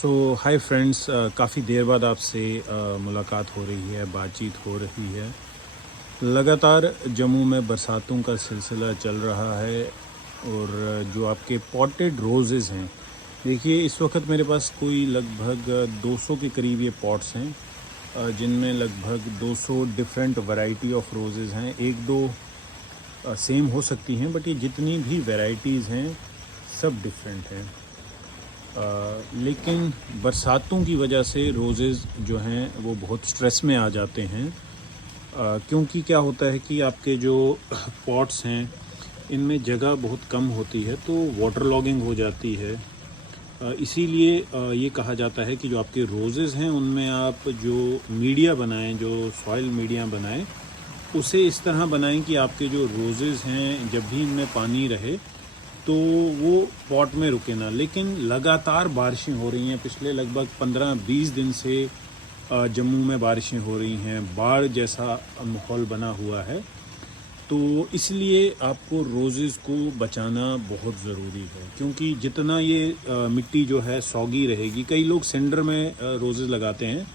Hi friends, काफ़ी देर बाद आपसे मुलाकात हो रही है, बातचीत हो रही है। लगातार जम्मू में बरसातों का सिलसिला चल रहा है और जो आपके पॉटेड रोज़ेज़ हैं, देखिए इस वक्त मेरे पास कोई लगभग 200 के करीब ये पॉट्स हैं, जिनमें लगभग 200 डिफरेंट वैरायटी ऑफ रोज़ेज़ हैं। एक दो सेम हो सकती हैं, बट ये जितनी भी वैरायटीज़ हैं सब डिफरेंट हैं। लेकिन बरसातों की वजह से रोज़ेज़ जो हैं वो बहुत स्ट्रेस में आ जाते हैं, क्योंकि क्या होता है कि आपके जो पॉट्स हैं इनमें जगह बहुत कम होती है, तो वाटर लॉगिंग हो जाती है। इसीलिए ये कहा जाता है कि जो आपके रोज़ेज़ हैं उनमें आप जो मीडिया बनाएं, जो सॉइल मीडिया बनाएं, उसे इस तरह बनाएं कि आपके जो रोज़ेज़ हैं जब भी इनमें पानी रहे तो वो पॉट में रुके ना। लेकिन लगातार बारिशें हो रही हैं, पिछले लगभग 15-20 दिन से जम्मू में बारिशें हो रही हैं, बाढ़ जैसा माहौल बना हुआ है। तो इसलिए आपको रोज़ेज़ को बचाना बहुत ज़रूरी है, क्योंकि जितना ये मिट्टी जो है सॉगी रहेगी। कई लोग सिंडर में रोज़ेज़ लगाते हैं,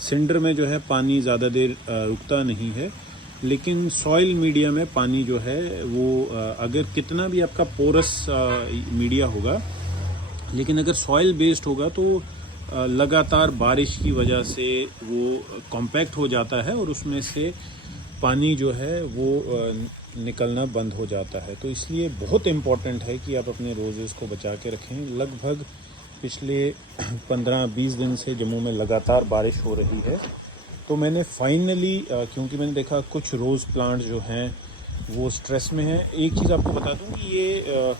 सिंडर में जो है पानी ज़्यादा देर रुकता नहीं है, लेकिन सॉइल मीडिया में पानी जो है वो अगर कितना भी आपका पोरस मीडिया होगा, लेकिन अगर सॉइल बेस्ड होगा तो लगातार बारिश की वजह से वो कॉम्पैक्ट हो जाता है और उसमें से पानी जो है वो निकलना बंद हो जाता है। तो इसलिए बहुत इम्पॉर्टेंट है कि आप अपने रोज़ेज़ को बचा के रखें। लगभग पिछले 15-20 दिन से जम्मू में लगातार बारिश हो रही है, तो मैंने फाइनली क्योंकि मैंने देखा कुछ रोज़ प्लांट जो हैं वो स्ट्रेस में हैं। एक चीज़ आपको बता दूं कि ये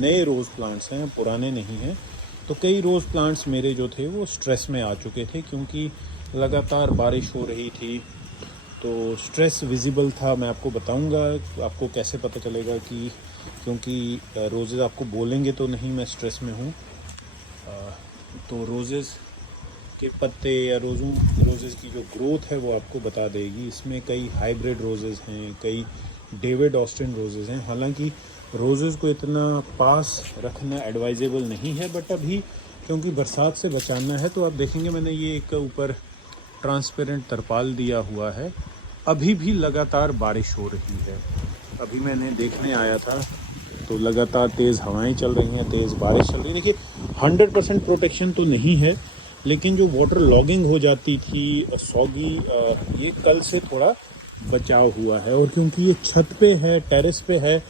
नए रोज़ प्लांट्स हैं, पुराने नहीं हैं। तो कई रोज़ प्लांट्स मेरे जो थे वो स्ट्रेस में आ चुके थे, क्योंकि लगातार बारिश हो रही थी, तो स्ट्रेस विजिबल था। मैं आपको बताऊंगा आपको कैसे पता चलेगा कि, क्योंकि रोज़ेज़ आपको बोलेंगे तो नहीं मैं स्ट्रेस में हूँ। तो रोज़ेज़ के पत्ते या रोज़ेज़ की जो ग्रोथ है वो आपको बता देगी। इसमें कई हाइब्रिड रोज़ेज़ हैं, कई डेविड ऑस्टिन रोज़ेज़ हैं। हालांकि रोज़ेज़ को इतना पास रखना एडवाइजेबल नहीं है, बट अभी क्योंकि बरसात से बचाना है, तो आप देखेंगे मैंने ये एक ऊपर ट्रांसपेरेंट तरपाल दिया हुआ है। अभी भी लगातार बारिश हो रही है। अभी मैंने देखने आया था तो लगातार तेज़ हवाएं चल रही हैं, तेज़ बारिश चल रही है। देखिए 100% प्रोटेक्शन तो नहीं है, लेकिन जो वाटर लॉगिंग हो जाती थी सॉगी, ये कल से थोड़ा बचाव हुआ है। और क्योंकि ये छत पे है, टेरेस पे है,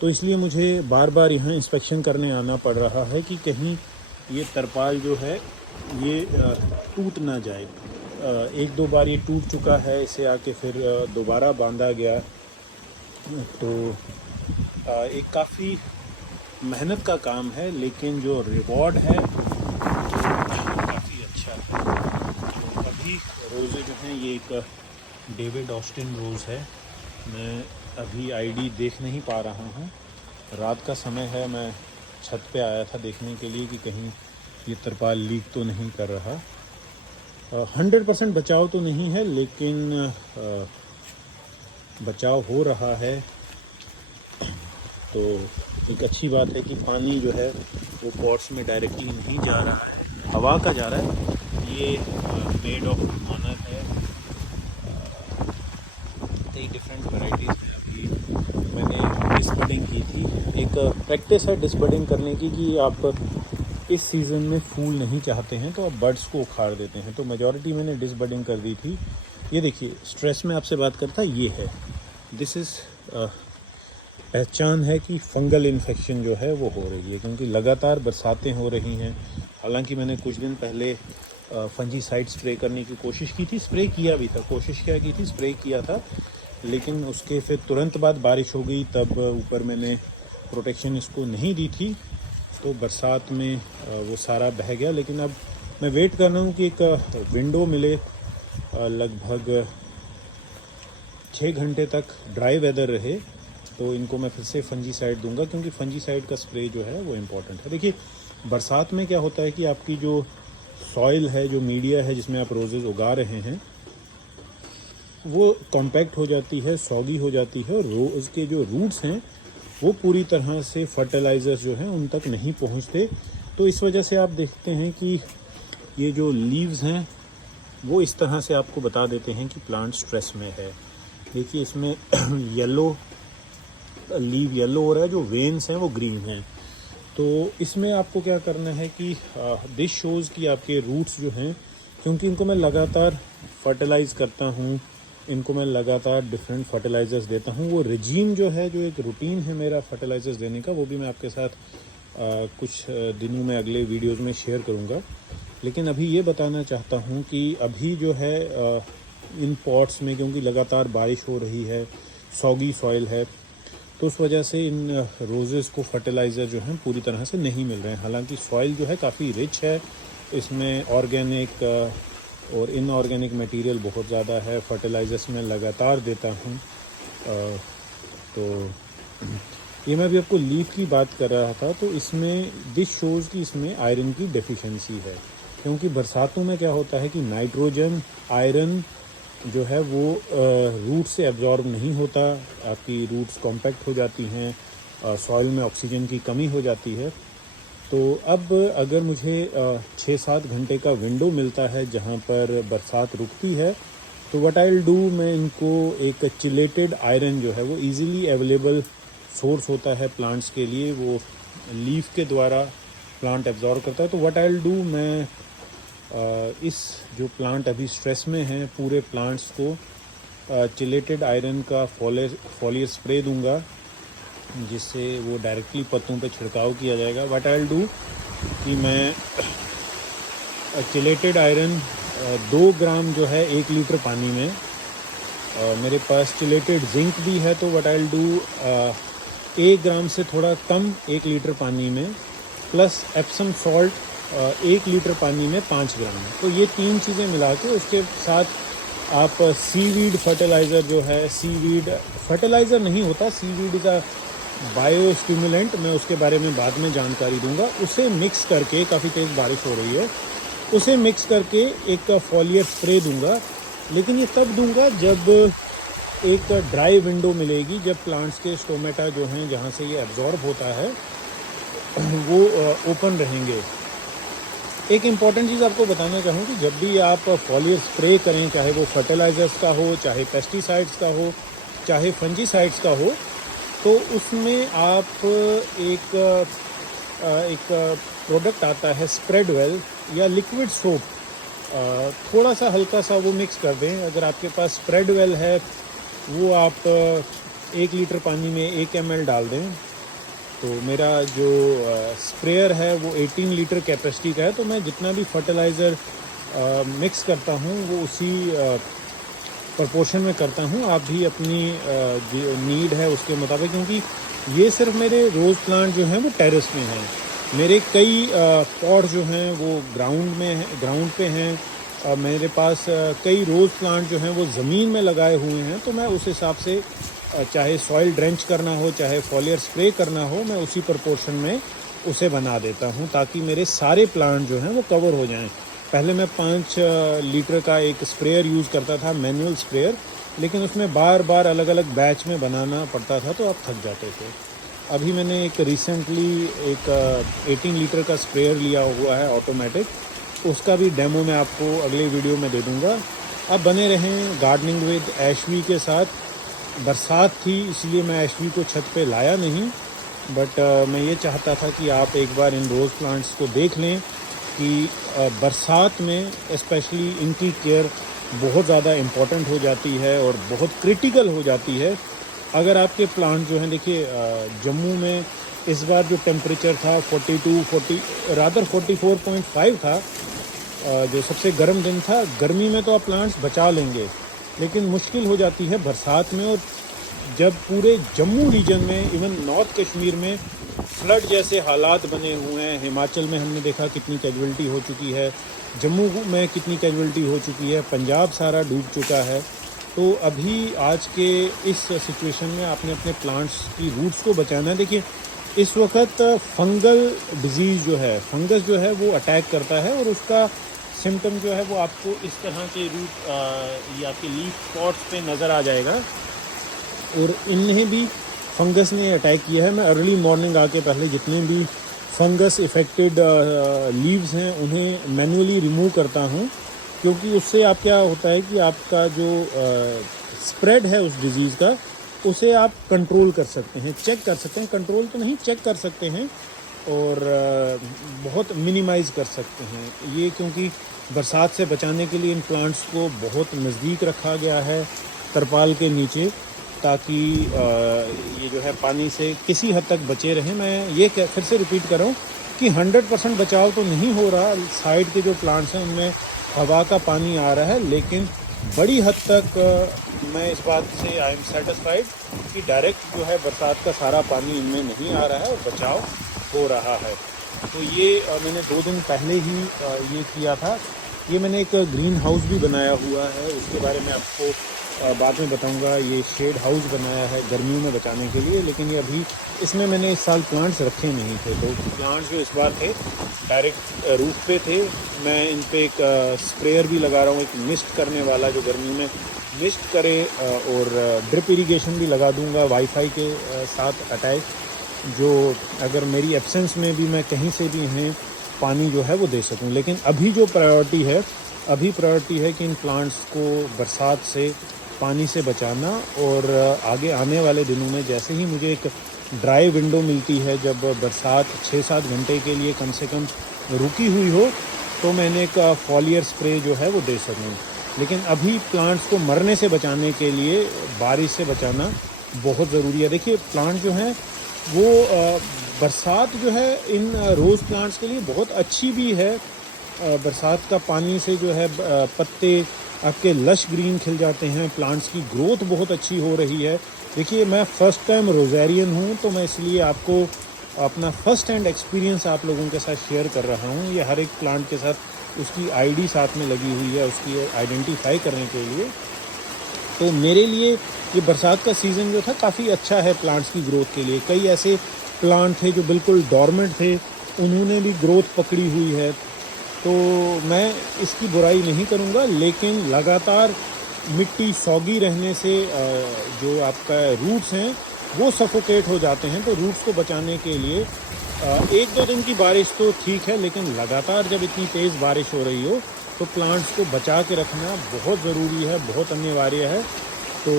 तो इसलिए मुझे बार बार यहाँ इंस्पेक्शन करने आना पड़ रहा है कि कहीं ये तरपाल जो है ये टूट ना जाए। एक दो बार ये टूट चुका है, इसे आके फिर दोबारा बांधा गया। तो एक काफ़ी मेहनत का काम है, लेकिन जो रिवॉर्ड है काफ़ी अच्छा है। तो अभी रोज़े जो हैं ये एक डेविड ऑस्टिन रोज़ है। मैं अभी आईडी देख नहीं पा रहा हूँ, रात का समय है। मैं छत पे आया था देखने के लिए कि कहीं ये तरपाल लीक तो नहीं कर रहा। 100% बचाव तो नहीं है, लेकिन बचाव हो रहा है। तो एक अच्छी बात है कि पानी जो है वो पॉट्स में डायरेक्टली नहीं जा रहा है, हवा का जा रहा है। ये मेड ऑफ मानक है। कई डिफरेंट वैरायटीज़ में अभी मैंने डिसबडिंग की थी। एक प्रैक्टिस है डिसबडिंग करने की कि आप इस सीज़न में फूल नहीं चाहते हैं तो आप बर्ड्स को उखाड़ देते हैं। तो मेजॉरिटी मैंने डिसबडिंग कर दी थी। ये देखिए स्ट्रेस में आपसे बात करता ये है, दिस इज़ पहचान है कि फंगल इन्फेक्शन जो है वो हो रही है, क्योंकि लगातार बरसातें हो रही हैं। हालांकि मैंने कुछ दिन पहले फंजीसाइड स्प्रे करने की कोशिश की थी, स्प्रे किया भी था, कोशिश क्या की थी, स्प्रे किया था, लेकिन उसके फिर तुरंत बाद बारिश हो गई। तब ऊपर मैंने प्रोटेक्शन इसको नहीं दी थी, तो बरसात में वो सारा बह गया। लेकिन अब मैं वेट कर रहा हूँ कि एक विंडो मिले, लगभग 6 घंटे तक ड्राई वेदर रहे, तो इनको मैं फिर से फंजीसाइड दूंगा, क्योंकि फंजीसाइड का स्प्रे जो है वो इम्पॉर्टेंट है। देखिए बरसात में क्या होता है कि आपकी जो सॉइल है, जो मीडिया है जिसमें आप रोज़ेज़ उगा रहे हैं, वो कॉम्पैक्ट हो जाती है, सॉगी हो जाती है, और रोज़ के जो रूट्स हैं वो पूरी तरह से फर्टिलाइज़र्स जो हैं उन तक नहीं पहुंचते। तो इस वजह से आप देखते हैं कि ये जो लीव्स हैं वो इस तरह से आपको बता देते हैं कि प्लांट स्ट्रेस में है। देखिए इसमें येलो लीव येलो हो रहा है, जो वेन्स हैं वो ग्रीन हैं। तो इसमें आपको क्या करना है कि दिस शोज़ कि आपके रूट्स जो हैं, क्योंकि इनको मैं लगातार फर्टिलाइज़ करता हूँ, इनको मैं लगातार डिफरेंट फर्टिलाइज़र्स देता हूँ, वो रिजीम जो है, जो एक रूटीन है मेरा फर्टिलाइज़र्स देने का, वो भी मैं आपके साथ कुछ दिनों में अगले वीडियोज़ में शेयर करूँगा। लेकिन अभी ये बताना चाहता हूँ कि अभी जो है इन पॉट्स में, क्योंकि लगातार बारिश हो रही है, सॉगी सॉइल है, तो उस वजह से इन रोज़ेज़ को फर्टिलाइज़र जो हैं पूरी तरह से नहीं मिल रहे हैं। हालांकि सॉइल जो है काफ़ी रिच है, इसमें ऑर्गेनिक और इनऑर्गेनिक मटेरियल बहुत ज़्यादा है। फर्टिलाइज़र्स मैं लगातार देता हूँ। तो ये मैं अभी आपको लीफ की बात कर रहा था, तो इसमें दिस शोज़ कि इसमें आयरन की डेफिशिएंसी है, क्योंकि बरसातों में क्या होता है कि नाइट्रोजन आयरन जो है वो रूट से एब्जॉर्ब नहीं होता, आपकी रूट्स कॉम्पैक्ट हो जाती हैं, सॉइल में ऑक्सीजन की कमी हो जाती है। तो अब अगर मुझे 6-7 घंटे का विंडो मिलता है जहाँ पर बरसात रुकती है, तो व्हाट आई विल डू, मैं इनको एक चिलेटेड आयरन जो है वो इजीली अवेलेबल सोर्स होता है प्लांट्स के लिए, वो लीफ के द्वारा प्लांट एब्जॉर्ब करता है। तो व्हाट आई विल डू, मैं इस जो प्लांट अभी स्ट्रेस में हैं पूरे प्लांट्स को चिलेटेड आयरन का फॉलियर स्प्रे दूंगा, जिससे वो डायरेक्टली पत्तों पे छिड़काव किया जाएगा। व्हाट आई विल डू कि मैं चिलेटेड आयरन 2 ग्राम जो है 1 लीटर पानी में, मेरे पास चिलेटेड जिंक भी है, तो व्हाट आई विल डू 1 ग्राम से थोड़ा कम 1 लीटर पानी में, प्लस एप्सम सॉल्ट 1 लीटर पानी में 5 ग्राम। तो ये 3 चीज़ें मिला के उसके साथ आप सीवीड फर्टिलाइज़र जो है, सीवीड फर्टिलाइज़र नहीं होता, seaweed is a bio stimulant, मैं उसके बारे में बाद में जानकारी दूंगा, उसे मिक्स करके, काफ़ी तेज़ बारिश हो रही है, उसे मिक्स करके एक फॉलियर स्प्रे दूंगा। लेकिन ये तब दूंगा जब एक ड्राई विंडो मिलेगी, जब प्लांट्स के स्टोमेटा जो हैं जहाँ से ये एब्जॉर्ब होता है वो ओपन रहेंगे। एक इम्पॉर्टेंट चीज़ आपको बताना चाहूँ कि जब भी आप फॉलियर स्प्रे करें, चाहे वो फर्टिलाइज़र्स का हो, चाहे पेस्टिसाइड्स का हो, चाहे फंजीसाइड्स का हो, तो उसमें आप एक प्रोडक्ट आता है स्प्रेडवेल या लिक्विड सोप, थोड़ा सा हल्का सा वो मिक्स कर दें। अगर आपके पास स्प्रेडवेल है, वो आप 1 लीटर पानी में 1 ml डाल दें। तो मेरा जो स्प्रेयर है वो 18 लीटर कैपेसिटी का है, तो मैं जितना भी फर्टिलाइज़र मिक्स करता हूँ वो उसी प्रोपोर्शन में करता हूँ। आप भी अपनी जो नीड है उसके मुताबिक, क्योंकि ये सिर्फ मेरे रोज़ प्लांट जो हैं वो टेरेस में हैं, मेरे कई पॉट जो हैं वो ग्राउंड में हैं, ग्राउंड पे हैं। मेरे पास कई रोज़ प्लांट जो हैं वो ज़मीन में लगाए हुए हैं, तो मैं उस हिसाब से चाहे सॉइल ड्रेंच करना हो, चाहे फॉलियर स्प्रे करना हो, मैं उसी प्रोपोर्शन में उसे बना देता हूं, ताकि मेरे सारे प्लांट जो हैं वो कवर हो जाएं। पहले मैं 5 लीटर का एक स्प्रेयर यूज़ करता था, मैनुअल स्प्रेयर, लेकिन उसमें बार बार अलग अलग बैच में बनाना पड़ता था, तो आप थक जाते थे। अभी मैंने एक रिसेंटली एक 18 लीटर का स्प्रेयर लिया हुआ है ऑटोमेटिक, उसका भी डेमो मैं आपको अगले वीडियो में दे दूँगा। अब बने रहें गार्डनिंग विद एशवी के साथ। बरसात थी इसलिए मैं एशवी को छत पे लाया नहीं, बट मैं ये चाहता था कि आप एक बार इन रोज़ प्लांट्स को देख लें कि बरसात में स्पेशली इनकी केयर बहुत ज़्यादा इम्पॉर्टेंट हो जाती है और बहुत क्रिटिकल हो जाती है। अगर आपके प्लांट जो हैं, देखिए जम्मू में इस बार जो टेम्परेचर था 44.5 था, जो सबसे गर्म दिन था। गर्मी में तो आप प्लांट्स बचा लेंगे, लेकिन मुश्किल हो जाती है बरसात में। और जब पूरे जम्मू रीजन में, इवन नॉर्थ कश्मीर में फ्लड जैसे हालात बने हुए हैं, हिमाचल में हमने देखा कितनी कैजुअल्टी हो चुकी है, जम्मू में कितनी कैजुअल्टी हो चुकी है, पंजाब सारा डूब चुका है। तो अभी आज के इस सिचुएशन में आपने अपने प्लांट्स की रूट्स को बचाना है। देखिए इस वक्त फंगल डिजीज़ जो है, फंगस जो है वो अटैक करता है, और उसका सिम्टम जो है वो आपको इस तरह के रूट ये आपके लीफ स्पॉट्स पे नज़र आ जाएगा। और इन्हें भी फंगस ने अटैक किया है। मैं अर्ली मॉर्निंग आके पहले जितने भी फंगस इफ़ेक्टेड लीव्स हैं उन्हें मैन्युअली रिमूव करता हूँ, क्योंकि उससे आप क्या होता है कि आपका जो स्प्रेड है उस डिज़ीज़ का उसे आप कंट्रोल कर सकते हैं, चेक कर सकते हैं, कंट्रोल तो नहीं चेक कर सकते हैं और बहुत मिनिमाइज़ कर सकते हैं ये, क्योंकि बरसात से बचाने के लिए इन प्लांट्स को बहुत नज़दीक रखा गया है तरपाल के नीचे, ताकि ये जो है पानी से किसी हद तक बचे रहें। मैं ये फिर से रिपीट कर रहा हूँ कि 100% बचाव तो नहीं हो रहा, साइड के जो प्लांट्स हैं उनमें हवा का पानी आ रहा है, लेकिन बड़ी हद तक मैं इस बात से आई एम सेटिस्फाइड कि डायरेक्ट जो है बरसात का सारा पानी इनमें नहीं आ रहा है और बचाव हो रहा है। तो ये मैंने 2 दिन पहले ही ये किया था। ये मैंने एक ग्रीन हाउस भी बनाया हुआ है, उसके बारे में आपको बाद में बताऊंगा। ये शेड हाउस बनाया है गर्मियों में बचाने के लिए, लेकिन ये अभी इसमें मैंने इस साल प्लांट्स रखे नहीं थे, तो प्लांट्स जो इस बार थे डायरेक्ट रूफ पे थे। मैं इन पे एक स्प्रेयर भी लगा रहा हूँ, एक मिस्ट करने वाला जो गर्मियों में मिस्ट करे, और ड्रिप इरिगेशन भी लगा दूंगा वाईफाई के साथ अटैच, जो अगर मेरी एब्सेंस में भी मैं कहीं से भी इन्हें पानी जो है वो दे सकूं। लेकिन अभी जो प्रायोरिटी है कि इन प्लांट्स को बरसात से पानी से बचाना, और आगे आने वाले दिनों में जैसे ही मुझे एक ड्राई विंडो मिलती है, जब बरसात 6-7 घंटे के लिए कम से कम रुकी हुई हो, तो मैंने एक फॉलियर स्प्रे जो है वो दे सकूँ। लेकिन अभी प्लांट्स को मरने से बचाने के लिए बारिश से बचाना बहुत ज़रूरी है। देखिए प्लांट जो हैं वो बरसात जो है इन रोज़ प्लांट्स के लिए बहुत अच्छी भी है। बरसात का पानी से जो है पत्ते आपके लश ग्रीन खिल जाते हैं, प्लांट्स की ग्रोथ बहुत अच्छी हो रही है। देखिए मैं फ़र्स्ट टाइम रोज़ेरियन हूँ, तो मैं इसलिए आपको अपना फ़र्स्ट हैंड एक्सपीरियंस आप लोगों के साथ शेयर कर रहा हूँ। ये हर एक प्लांट के साथ उसकी आईडी साथ में लगी हुई है, उसकी आइडेंटिफाई करने के लिए। तो मेरे लिए ये बरसात का सीज़न जो था काफ़ी अच्छा है प्लांट्स की ग्रोथ के लिए। कई ऐसे प्लांट थे जो बिल्कुल डॉर्मेंट थे, उन्होंने भी ग्रोथ पकड़ी हुई है, तो मैं इसकी बुराई नहीं करूँगा। लेकिन लगातार मिट्टी सौगी रहने से जो आपका रूट्स हैं वो सफोकेट हो जाते हैं। तो रूट्स को बचाने के लिए 1-2 दिन की बारिश तो ठीक है, लेकिन लगातार जब इतनी तेज़ बारिश हो रही हो तो प्लांट्स को बचा के रखना बहुत ज़रूरी है, बहुत अनिवार्य है। तो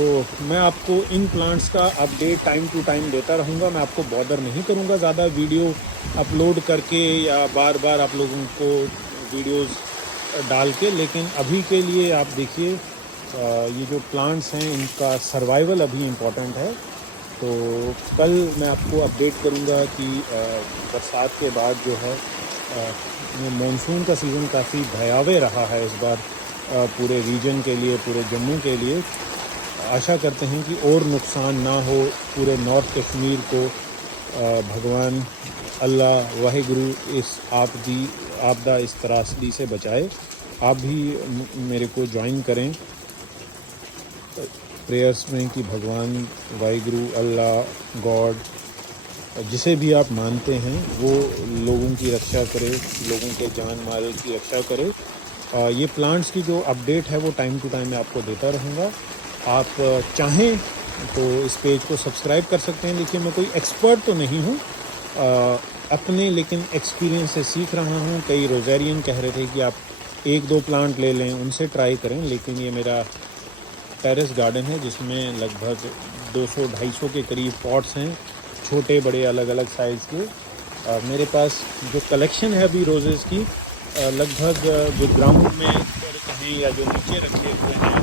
मैं आपको इन प्लांट्स का अपडेट टाइम टू टाइम देता रहूँगा। मैं आपको बॉदर नहीं करूँगा ज़्यादा वीडियो अपलोड करके या बार बार आप लोगों को वीडियोस डाल के, लेकिन अभी के लिए आप देखिए ये जो प्लांट्स हैं इनका सर्वाइवल अभी इम्पॉर्टेंट है। तो कल मैं आपको अपडेट करूँगा कि बरसात के बाद जो है मॉनसून का सीज़न काफ़ी भयावह रहा है इस बार पूरे रीजन के लिए, पूरे जम्मू के लिए। आशा करते हैं कि और नुकसान ना हो पूरे नॉर्थ कश्मीर को। भगवान अल्लाह वाहिगुरु इस आपदा इस त्रासदी से बचाए। आप भी मेरे को ज्वाइन करें प्रेयर्स में कि भगवान वाहिगुरु अल्लाह गॉड जिसे भी आप मानते हैं वो लोगों की रक्षा करे, लोगों के जान माल की रक्षा करे। ये प्लांट्स की जो अपडेट है वो टाइम टू टाइम मैं आपको देता रहूँगा। आप चाहें तो इस पेज को सब्सक्राइब कर सकते हैं। देखिए मैं कोई एक्सपर्ट तो नहीं हूँ, अपने लेकिन एक्सपीरियंस से सीख रहा हूँ। कई रोज़ेरियन कह रहे थे कि आप 1-2 प्लांट ले लें, उनसे ट्राई करें, लेकिन ये मेरा टेरेस गार्डन है जिसमें लगभग 200-250 के करीब पॉट्स हैं, छोटे बड़े अलग अलग साइज़ के। मेरे पास जो कलेक्शन है अभी रोज़ेज़ की, लगभग जो ग्राउंड में कहीं या जो नीचे रखे हुए हैं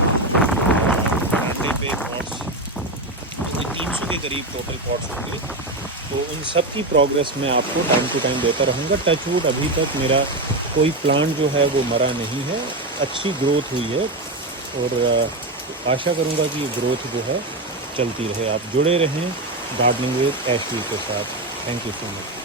कांटे पे पॉट्स, तो 300 के करीब टोटल पॉट्स होंगे। तो उन सब की प्रोग्रेस मैं आपको टाइम टू टाइम देता रहूँगा। टचवुड अभी तक मेरा कोई प्लांट जो है वो मरा नहीं है, अच्छी ग्रोथ हुई है, और आशा करूँगा कि ये ग्रोथ जो है चलती रहे। आप जुड़े रहें गार्डनिंग विद एशवी के साथ। Thank you so much.